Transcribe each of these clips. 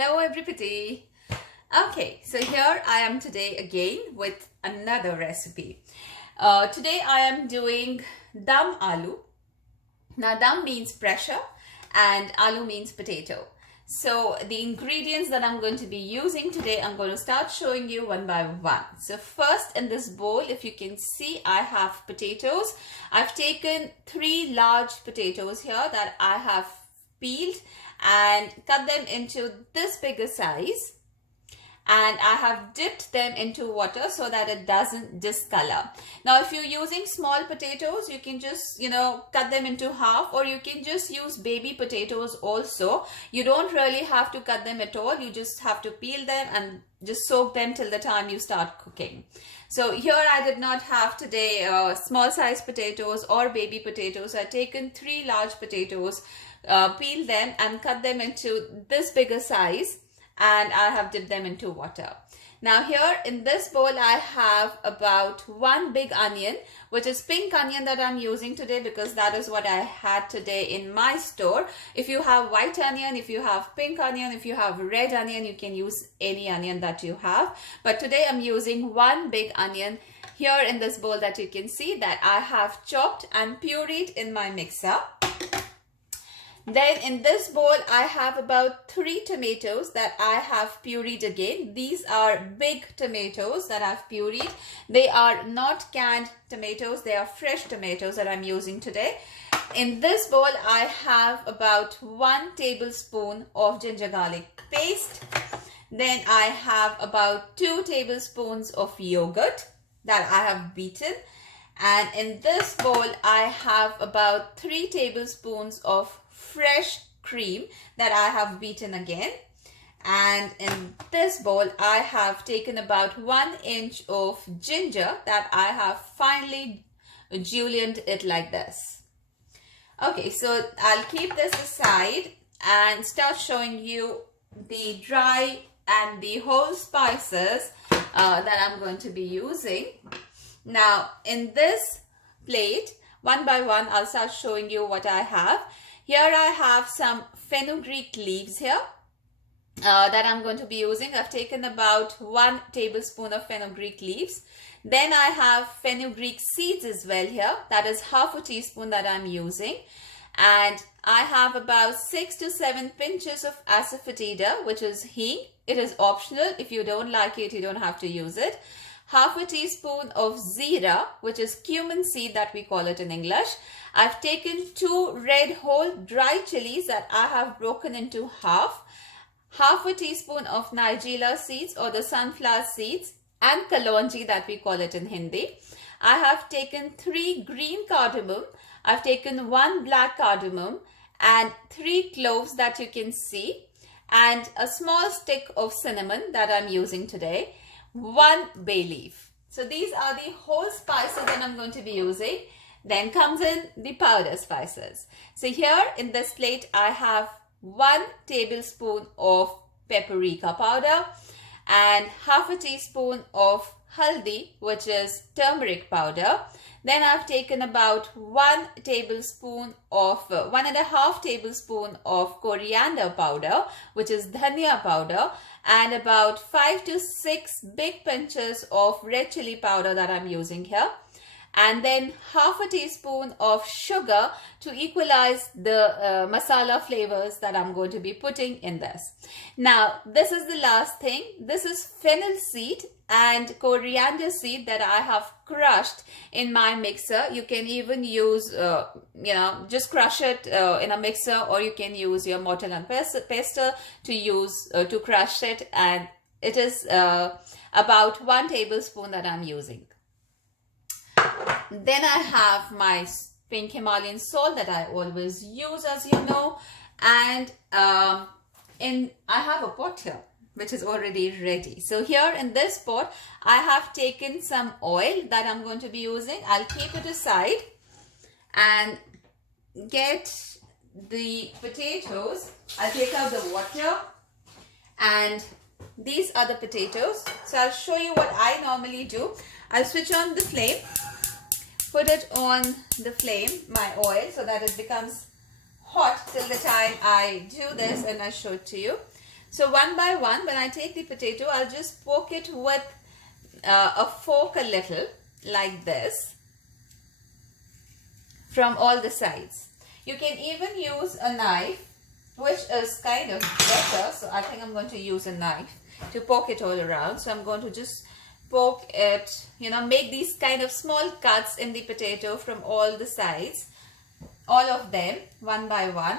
Hello everybody. Okay, so here I am today again with another recipe. Today I am doing Dum Aloo. Now dum means pressure and aloo means potato. So the ingredients that I'm going to be using today, I'm going to start showing you one by one. So first in this bowl, if you can see, I have potatoes. I've taken 3 large potatoes here that I have peeled and cut them into this bigger size, and I have dipped them into water so that it doesn't discolor. Now if you're using small potatoes, you can just cut them into half, or you can just use baby potatoes also. You don't really have to cut them at all. You just have to peel them and just soak them till the time you start cooking. So here I did not have today small size potatoes or baby potatoes. I've taken 3 large potatoes, peeled them and cut them into this bigger size, and I have dipped them into water. Now here in this bowl I have about 1 big onion, which is pink onion that I'm using today because that is what I had today in my store. If you have white onion, if you have pink onion, if you have red onion, you can use any onion that you have. But today I'm using 1 big onion here in this bowl that you can see that I have chopped and pureed in my mixer. Then in this bowl I have about 3 tomatoes that I have pureed again. These are big tomatoes that I've pureed. They are not canned tomatoes, they are fresh tomatoes that I'm using today. In this bowl I have about 1 tablespoon of ginger garlic paste. Then I have about 2 tablespoons of yogurt that I have beaten. And in this bowl I have about 3 tablespoons of fresh cream that I have beaten again. And in this bowl I have taken about 1 inch of ginger that I have finely julienned it like this. Okay, so I'll keep this aside and start showing you the dry and the whole spices that I'm going to be using. Now in this plate, one by one I'll start showing you what I have. Here I have some fenugreek leaves here that I'm going to be using. I've taken about 1 tablespoon of fenugreek leaves. Then I have fenugreek seeds as well here. That is half a teaspoon that I'm using. And I have about 6 to 7 pinches of asafoetida, which is hing. It is optional. If you don't like it, you don't have to use it. Half a teaspoon of zira, which is cumin seed that we call it in English. I've taken 2 red whole dry chilies that I have broken into half. Half a teaspoon of nigella seeds or the sunflower seeds, and kalonji that we call it in Hindi. I have taken 3 green cardamom. I've taken 1 black cardamom and 3 cloves that you can see, and a small stick of cinnamon that I'm using today. 1 bay leaf. So these are the whole spices that I'm going to be using. Then comes in the powder spices. So here in this plate I have 1 tablespoon of paprika powder and half a teaspoon of haldi, which is turmeric powder. Then I've taken about 1 tablespoon of 1.5 tablespoon of coriander powder, which is dhania powder, and about 5 to 6 big pinches of red chili powder that I'm using here. And then half a teaspoon of sugar to equalize the masala flavors that I'm going to be putting in this. Now this is the last thing. This is fennel seed and coriander seed that I have crushed in my mixer. You can even use just crush it in a mixer, or you can use your mortar and pestle to crush it, and it is about 1 tablespoon that I'm using. Then I have my pink Himalayan salt that I always use, as you know, and I have a pot here which is already ready. So here in this pot I have taken some oil that I'm going to be using. I'll keep it aside and get the potatoes. I'll take out the water, and these are the potatoes. So I'll show you what I normally do. I'll switch on the flame, put it on the flame, my oil, so that it becomes hot till the time I do this and I show it to you. So one by one, when I take the potato, I'll just poke it with a fork a little like this from all the sides. You can even use a knife, which is kind of better. So I think I'm going to use a knife to poke it all around. So I'm going to just poke it, make these kind of small cuts in the potato from all the sides, all of them one by one,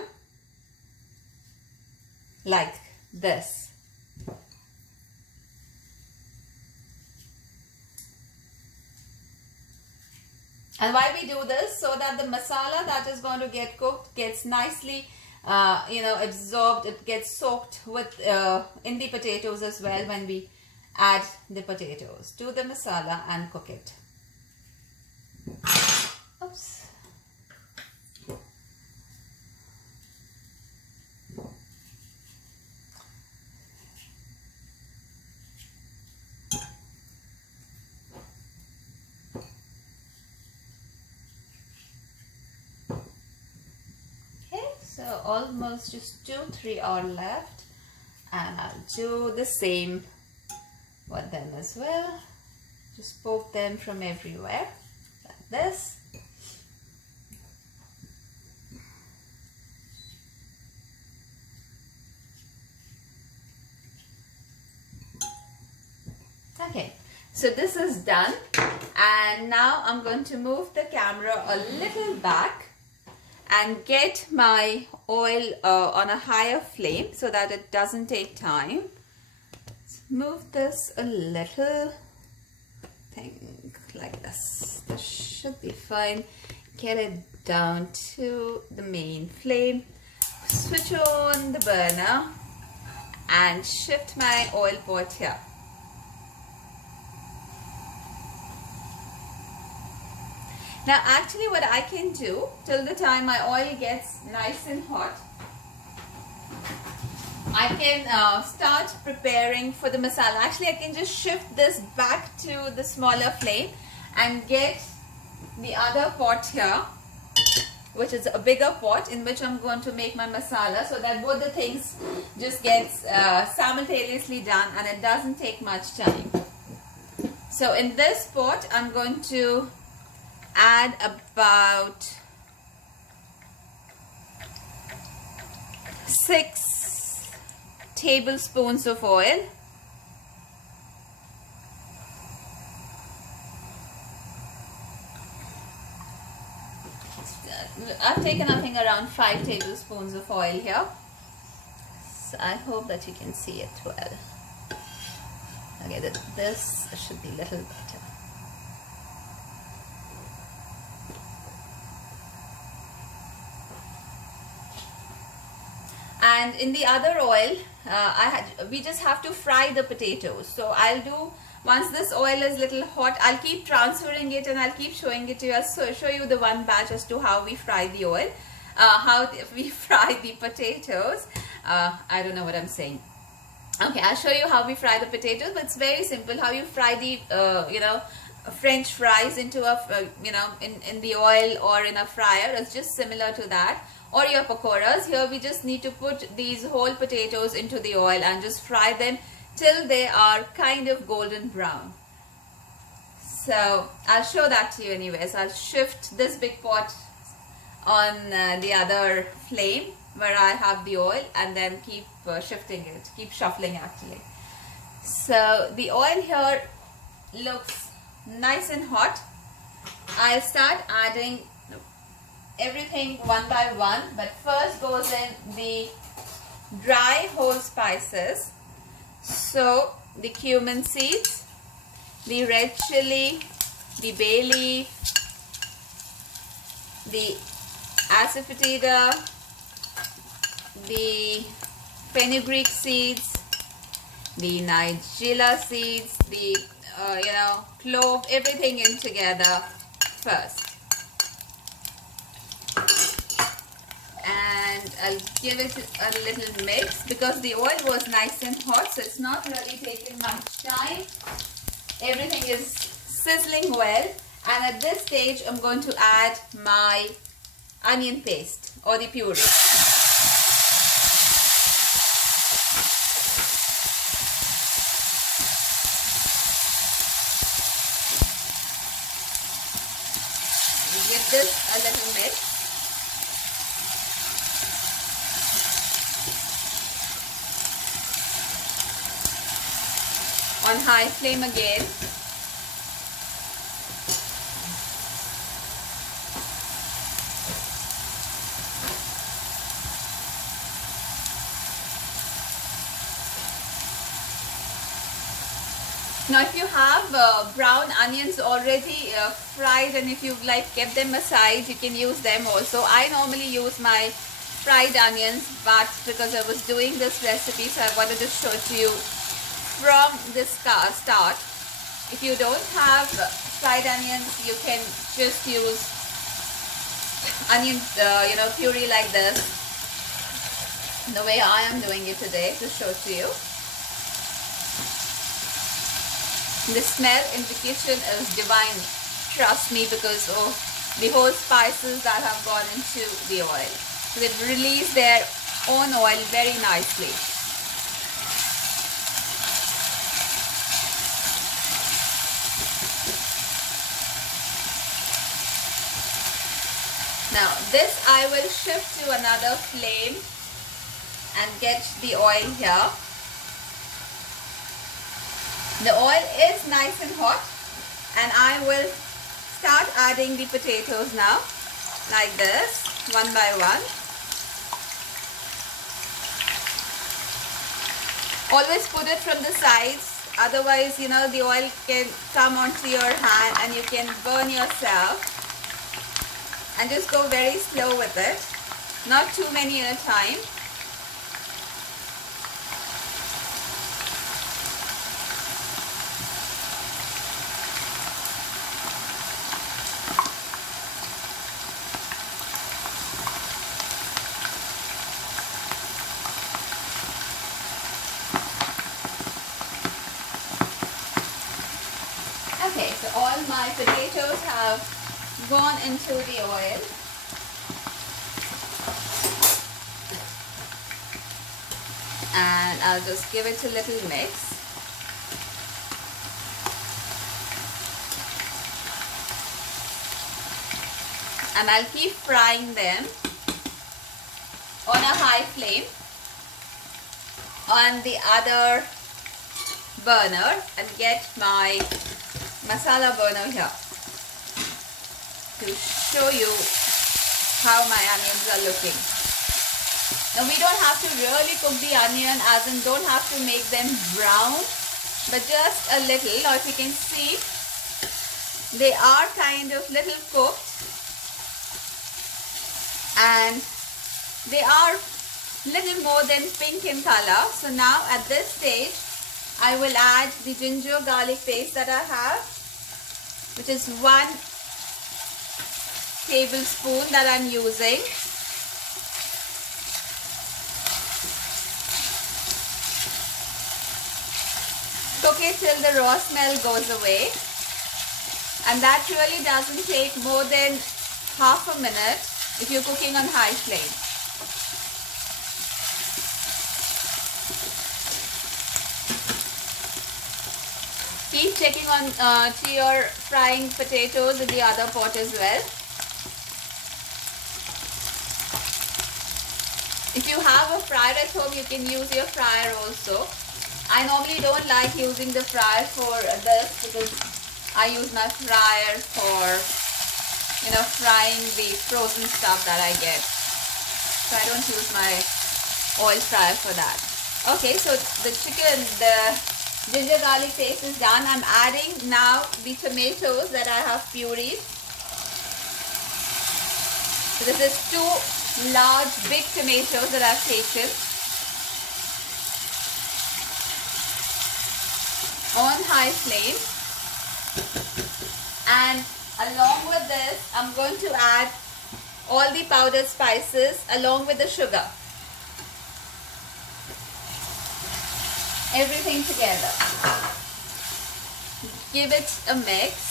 like this. And why we do this? So that the masala that is going to get cooked gets nicely absorbed. It gets soaked with in the potatoes as well when we add the potatoes to the masala and cook it. Oops. So almost just 2-3 are left, and I'll do the same with them as well. Just poke them from everywhere like this. Okay, so this is done, and now I'm going to move the camera a little back and get my oil on a higher flame so that it doesn't take time. Let's move this a little, think like this. This should be fine. Get it down to the main flame. Switch on the burner and shift my oil pot here. Now actually what I can do till the time my oil gets nice and hot, I can start preparing for the masala. Actually I can just shift this back to the smaller flame and get the other pot here, which is a bigger pot in which I'm going to make my masala, so that both the things just gets simultaneously done and it doesn't take much time. So in this pot I'm going to add about 6 tablespoons of oil. I've taken I think around 5 tablespoons of oil here. So I hope that you can see it well. Okay, this should be a little better. And in the other oil, we just have to fry the potatoes. So I'll do, once this oil is little hot, I'll keep transferring it and I'll keep showing it to you. I'll show you the one batch as to how we fry the oil, we fry the potatoes. I don't know what I'm saying. Okay, I'll show you how we fry the potatoes, but it's very simple. How you fry the, French fries into a, in the oil or in a fryer. It's just similar to that. Or your pakoras. Here we just need to put these whole potatoes into the oil and just fry them till they are kind of golden brown. So I'll show that to you anyways. I'll shift this big pot on the other flame where I have the oil, and then keep shifting it, keep shuffling actually. So the oil here looks nice and hot. I'll start adding everything one by one, but first goes in the dry whole spices. So the cumin seeds, the red chili, the bay leaf, the asafoetida, the fenugreek seeds, the nigella seeds, the clove, everything in together first. And I'll give it a little mix because the oil was nice and hot, so it's not really taking much time. Everything is sizzling well, and at this stage I'm going to add my onion paste or the puree. this a little mix. On high flame again. Now if you have brown onions already fried, and if you like kept them aside, you can use them also. I normally use my fried onions, but because I was doing this recipe, so I wanted to show to you from the start. If you don't have fried onions, you can just use onion puree like this, the way I am doing it today to show to you. The smell in the kitchen is divine, trust me, because of the whole spices that have gone into the oil. So they've released their own oil very nicely. Now this I will shift to another flame and get the oil here. The oil is nice and hot, and I will start adding the potatoes now, like this, one by one. Always put it from the sides, otherwise the oil can come onto your hand and you can burn yourself. And just go very slow with it, not too many at a time. Okay, so all my potatoes have gone into the oil. And I'll just give it a little mix. And I'll keep frying them on a high flame on the other burner, and get my masala burner here to show you how my onions are looking. Now we don't have to really cook the onion, as in don't have to make them brown, but just a little. Now if you can see, they are kind of little cooked and they are little more than pink in color. So now at this stage I will add the ginger garlic paste that I have, which is 1 tablespoon that I'm using. Cook it till the raw smell goes away, and that really doesn't take more than half a minute if you're cooking on high flame. Keep checking on to your frying potatoes in the other pot as well. If you have a fryer at home, you can use your fryer also. I normally don't like using the fryer for this, because I use my fryer for frying the frozen stuff that I get. So I don't use my oil fryer for that. Okay, so the ginger garlic paste is done. I'm adding now the tomatoes that I have pureed. So this is 2 large big tomatoes that I've taken. On high flame, and along with this I'm going to add all the powdered spices along with the sugar, everything together. Give it a mix.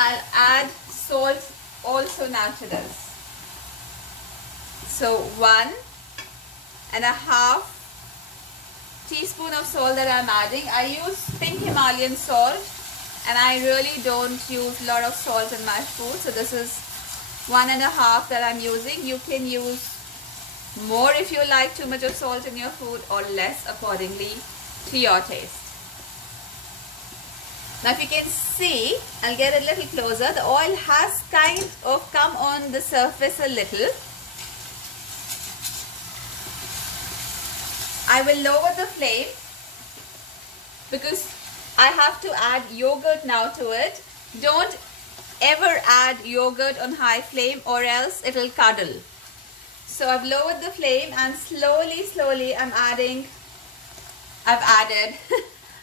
I'll add salt also now to this. So 1.5 teaspoon of salt that I'm adding. I use pink Himalayan salt and I really don't use a lot of salt in my food. So this is 1.5 that I'm using. You can use more if you like too much of salt in your food, or less accordingly to your taste. Now if you can see, I'll get a little closer. The oil has kind of come on the surface a little. I will lower the flame because I have to add yogurt now to it. Don't ever add yogurt on high flame or else it will curdle. So I've lowered the flame and slowly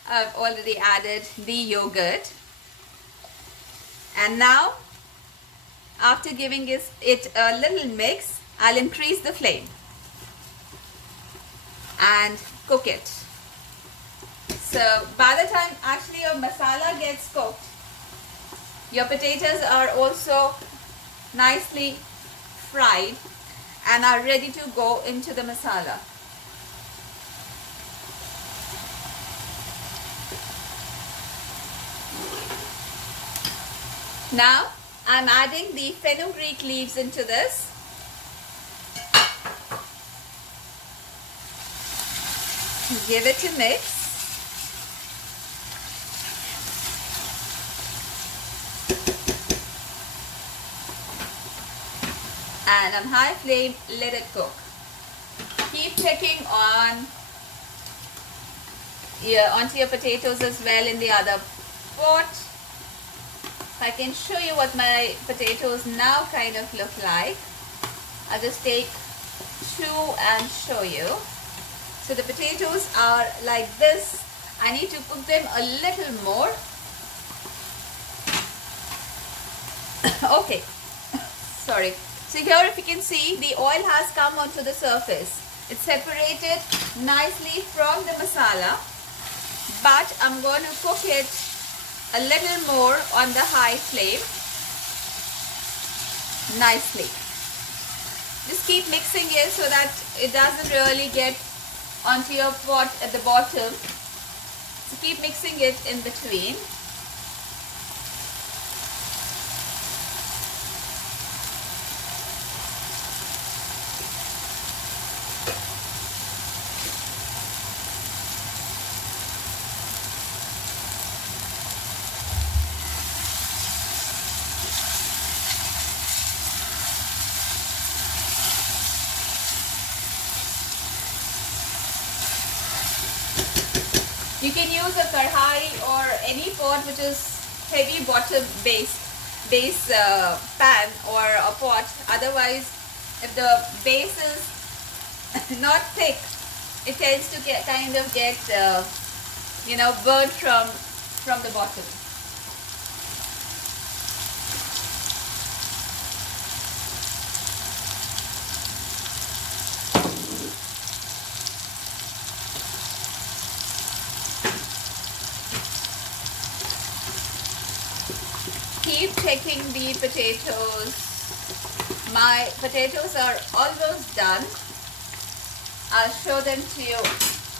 I've already added the yogurt. And now after giving it a little mix, I'll increase the flame and cook it. So by the time actually your masala gets cooked, your potatoes are also nicely fried and are ready to go into the masala. Now I'm adding the fenugreek leaves into this. Give it a mix. And on high flame, let it cook. Keep checking onto your potatoes as well in the other pot. I can show you what my potatoes now kind of look like. I'll just take 2 and show you. So the potatoes are like this. I need to cook them a little more. Okay, sorry. So here if you can see, the oil has come onto the surface. It's separated nicely from the masala, but I'm going to cook it a little more on the high flame nicely. Just keep mixing it so that it doesn't really get onto your pot at the bottom. So keep mixing it in between. You can use a karhai or any pot which is heavy bottom base pan or a pot. Otherwise, if the base is not thick, it tends to get burnt from the bottom. Keep checking the potatoes. My potatoes are almost done. I'll show them to you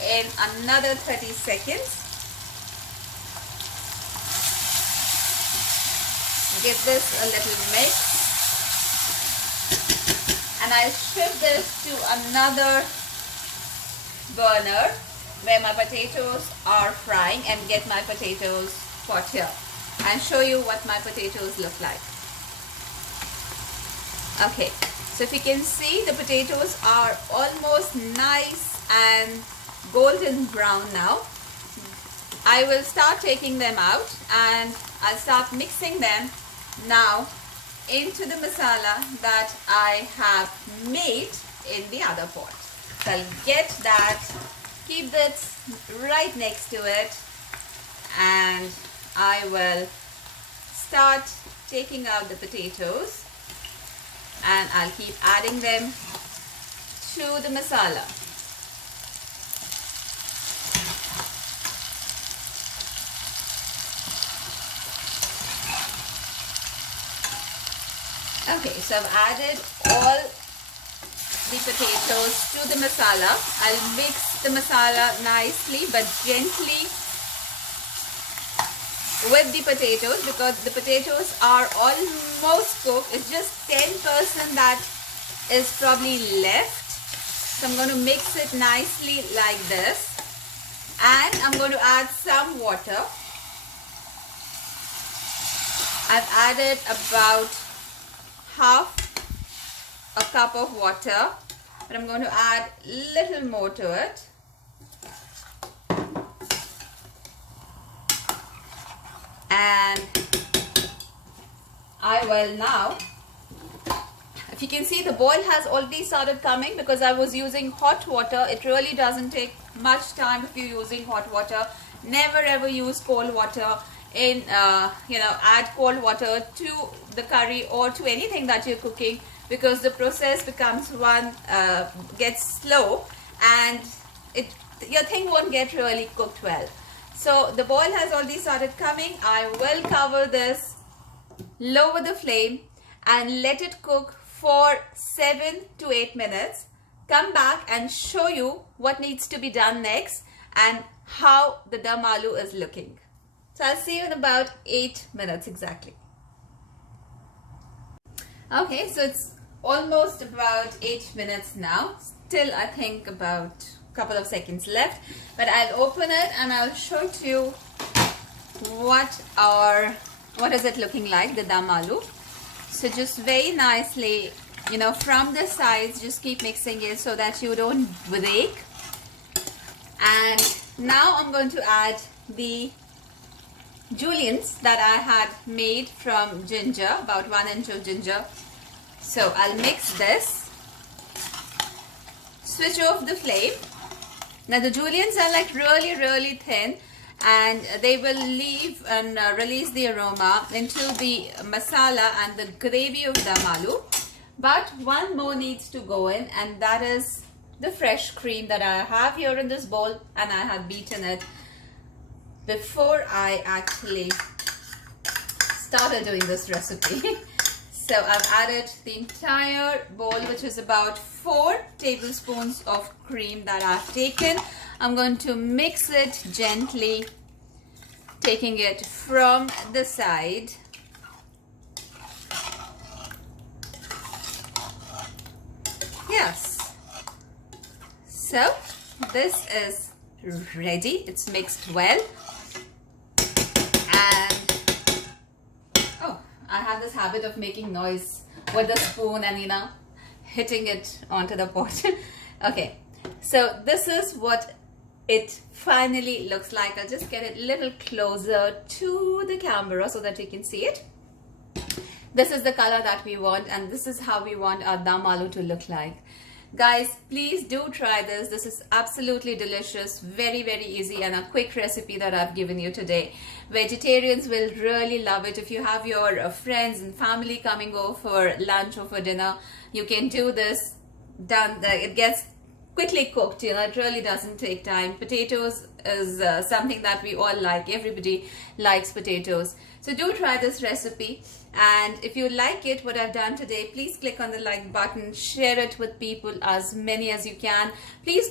in another 30 seconds. Give this a little mix. And I'll shift this to another burner where my potatoes are frying and get my potatoes pot here and show you what my potatoes look like. Okay, so if you can see, the potatoes are almost nice and golden brown now. I will start taking them out and I'll start mixing them now into the masala that I have made in the other pot. So I'll get that, keep that right next to it, and I will start taking out the potatoes and I'll keep adding them to the masala. Okay, so I've added all the potatoes to the masala. I'll mix the masala nicely but gently with the potatoes, because the potatoes are almost cooked. It's just 10% that is probably left. So I'm going to mix it nicely like this, and I'm going to add some water. I've added about half a cup of water, but I'm going to add a little more to it. And I will now, if you can see, the boil has already started coming because I was using hot water. It really doesn't take much time if you're using hot water. Never ever use cold water in, add cold water to the curry or to anything that you're cooking, because the process becomes gets slow, and your thing won't get really cooked well. So the boil has already started coming. I will cover this, lower the flame, and let it cook for 7 to 8 minutes. Come back and show you what needs to be done next and how the dum aloo is looking. So I'll see you in about 8 minutes exactly. Okay, so it's almost about 8 minutes now. Still, I think about couple of seconds left, but I'll open it and I'll show to you what is it looking like, the dum aloo. So just very nicely, from the sides, just keep mixing it so that you don't break. And now I'm going to add the juliennes that I had made from ginger, about 1 inch of ginger. So I'll mix this, switch off the flame. Now the juliennes are like really thin, and they will leave and release the aroma into the masala and the gravy of dum aloo. But one more needs to go in, and that is the fresh cream that I have here in this bowl, and I had beaten it before I actually started doing this recipe. So I've added the entire bowl, which is about 4 tablespoons of cream that I've taken. I'm going to mix it gently, taking it from the side. Yes. So this is ready. It's mixed well. And I have this habit of making noise with the spoon and hitting it onto the pot. Okay, so this is what it finally looks like. I'll just get it a little closer to the camera so that you can see it. This is the color that we want, and this is how we want our dum aloo to look like. Guys, please do try this. This is absolutely delicious, very easy, and a quick recipe that I've given you today. Vegetarians will really love it. If you have your friends and family coming over for lunch or for dinner, you can do this. It gets quickly cooked, it really doesn't take time. Potatoes is something that we all like. Everybody likes potatoes. So do try this recipe, and if you like it, what I've done today, please click on the like button, share it with people, as many as you can. Please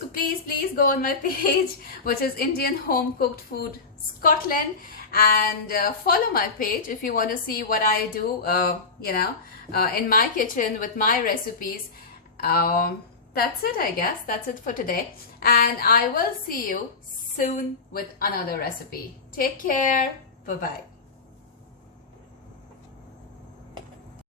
go on my page, which is Indian Home Cooked Food Scotland, and follow my page if you want to see what I do in my kitchen with my recipes. That's it, I guess. That's it for today, and I will see you soon with another recipe. Take care. Bye-bye.